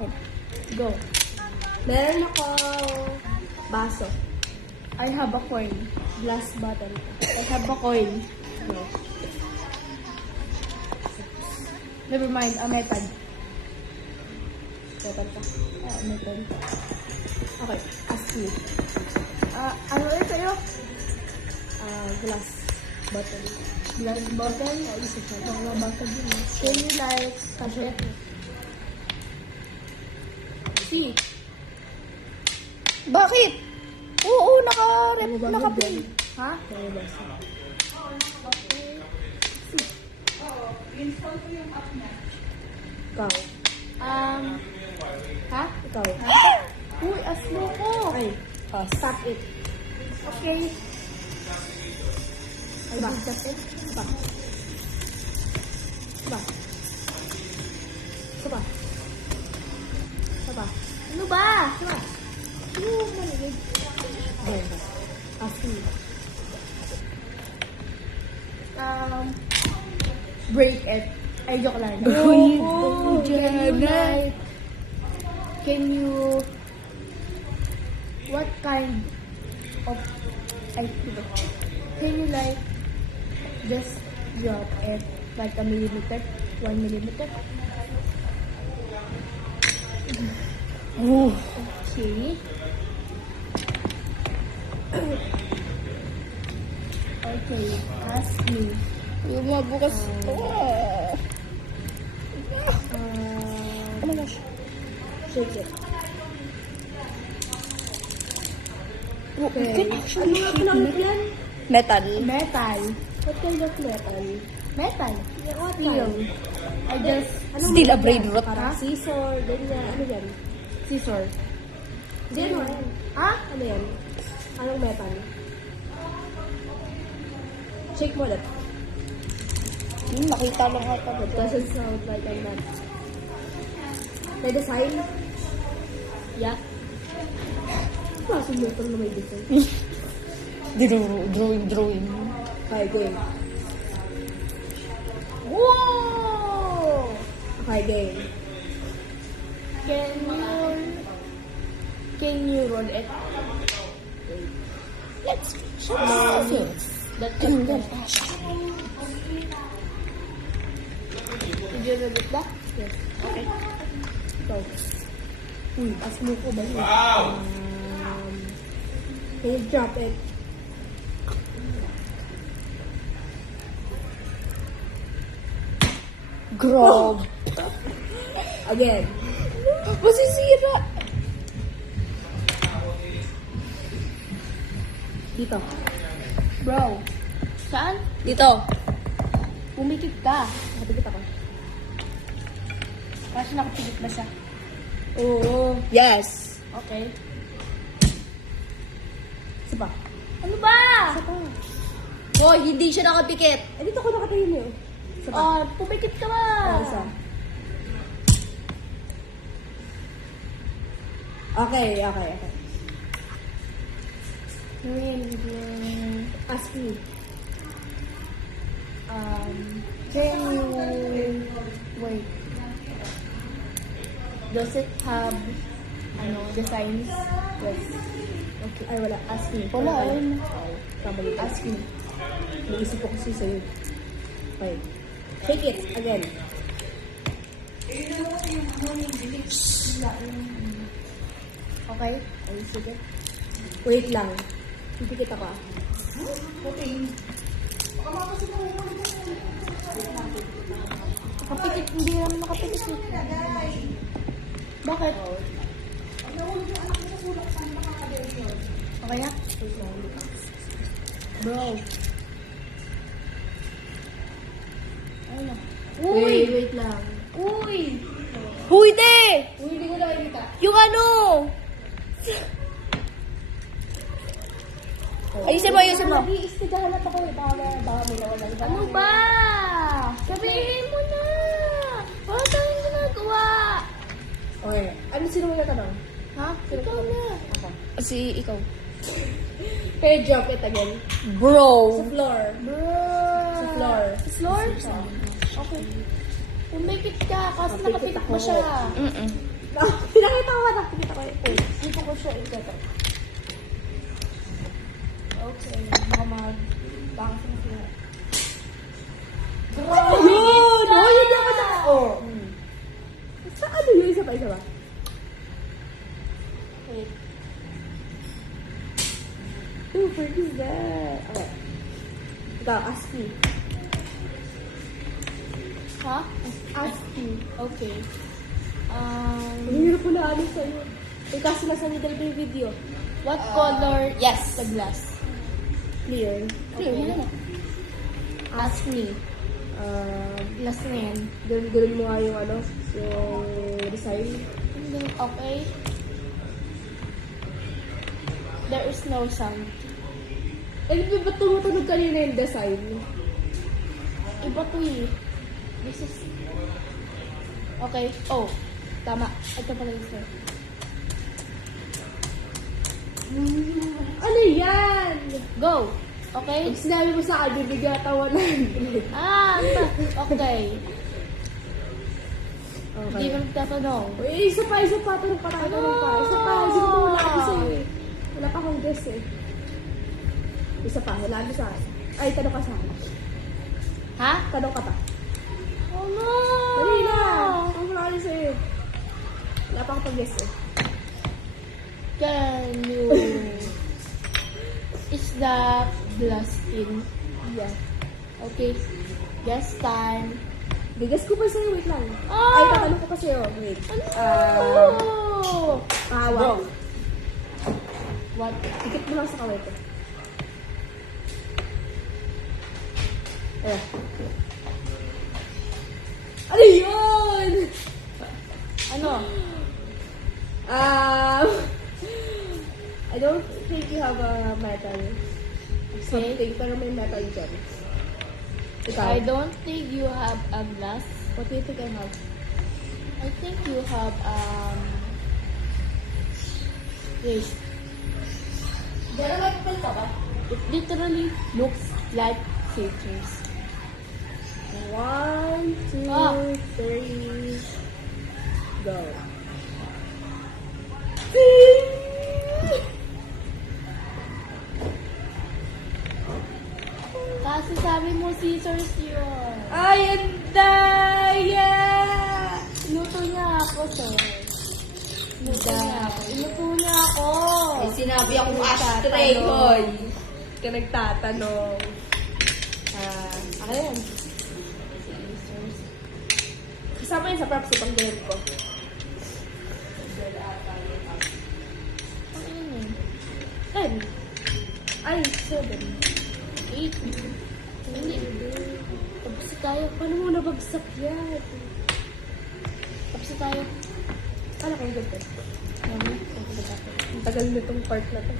Okay. Go. Meron ako baso. I have a coin. Glass bottle. I have a coin. No. Never mind, a method. Meron pa. Method. Okay, ask me. Ano ulit sa'yo? Glass bottle. Glass bottle? Isip na. Mga bottle din. Can you like touch it? See? Bakit? Oo, naka-play. Ha? May baso. Ikaw. Ha? Ikaw. Uy, aslo ko. Ay, stop it. Okay. I Ba? did that it. Ba? Ba? Saba? Saba? Ano ba? Saba? Ano maligid? Ayan ba? Ask me. Break it. Ay, joke lang. Oh, Can you like... Can you... What kind of... Ay, diba? Can you like... Just drop it like a millimeter? 1 millimeter? Oh. Okay. Okay, ask me. Yung mga bukas. Oh my gosh. Shake it. Okay. Ano nga pinamit yan? Metal. Metal. What kind of metal? Metal. What Steel. kind? I just... Still a brain rot. Parang scissor, ganyan. Ano yan? Scissor. Hindi, ano yan? Ha? Ano yan? Anong metal? Shake mo ulit. Nakita lang ata. It doesn't sound like I'm not. May design? Yeah. Klaseng metal na may design. Drawing. Okay, game. Whoa! Okay, game. Can you roll it? Let's That's it. Did you roll it back? Yes. Okay. Go. Uy, as mo ko ba yun? Can you drop it? Grab. Again. Masisira. Dito. Bro. Saan? Dito. Pumikit ka. Nakapikit ako. Kasi nakapikit ba siya? Oo. Yes. Okay. Isa pa. Ano ba? Isa pa. Hoy, hindi siya nakapikit. Eh, dito ko nakatingin eh. Isa pa. Pumikit ka ba? Isa. Okay. Ask me. Can you... Wait. Does it have, designs? Yes. Okay. Ay, wala. Ask me. Wala, Ay, ayun. kamali. Ask me. Naisip ko kasi sa'yo. Okay. Shake it. Again. Okay? Ay, sige. Wait lang. Pipikit ako ah. Nakapikit, hindi naman nakapikit. Bakit? Okay na? Bro. Ayun na. Wait lang. Uy! Huy, de! Uy, hindi ko nakikita. Yung ano? Ayusin mo. Nag-iistigahanap ako eh. Baka may nawalan ka. Ano ba? Sabihin mo na! Wala tayong ginagawa! Okay. Ano sino mo natanong? Ha? Ikaw na. Ako. Si ikaw. Can you drop it again? Bro. Sa floor. Bro! Sa floor. Floor? Okay. Pumikit ka kasi Napikit nakapikit ako. mo siya. Mm-mm. siya ito. Okay, baka mag-bouncing siya. Yun! Oh, yun dapat ako. Oh. Sa ano yun? Isa pa, isa pa. Wait. Oh, what is that? Okay. Ikaw, ask me. Ha? Ask you. Okay. Hindi ko na ano sa'yo. Eh, kasi nasa middle pa yung video. What color Yes. the glass? Clear. Clear, Okay. yun na. Ask me. Glass na yan. Ganun mo nga yung ano, yung design. Okay. There is no sound. Eh, ba't tumutunog kanina yung design? Iba to eh. This is... Okay. Oh. Tama. Ito pala yung step. Ano yan? Go! Okay? Pag sinabi mo sa akin, bibigyan tawa na. Ano ba? Okay. Hindi Okay. mo tatanong. Uy, isa pa. Tanong pa. Isa pa. Sige po, wala ako sa'yo eh. Wala pa akong guess eh. Isa pa, wala ako sa akin. Ay, tanong ka sa akin. Ha? Tanong ka pa. Oh no! Dali na! Ang wala ako sa'yo. Wala pa akong pag-guess eh. Can you... Is the glass in? Yeah. Okay. Guess time. Bigas ko pa sa'yo, wait lang. Oh! Ay, tatanong ko pa sa'yo. Wait. Oh! Hawak. What? Tikit mo lang sa kaway ko. Ayan. Ano yun? Ano? I don't think you have a metal. Something, pero may metal dyan. Ikaw, I don't think you have a glass. what do you think I have? I think you have wait. It literally looks like scissors. 1, 2, Ah. 3, go. Kasi sabi mo scissors yun. Ay, ang daya! Inuto niya ako, sir. Inuto niya ako. May sinabi akong Nagtatanong. ashtray, hoy. Ka nagtatanong. Ano yan? Kasama yun sa props pang ganyan ko. Ano yun? 10. Ay, 7. 8. Hindi. Tapos tayo. Paano mo nabagsak yan? Tapos tayo. Ano kang ganda? Mami, Ang tagal nitong part na to.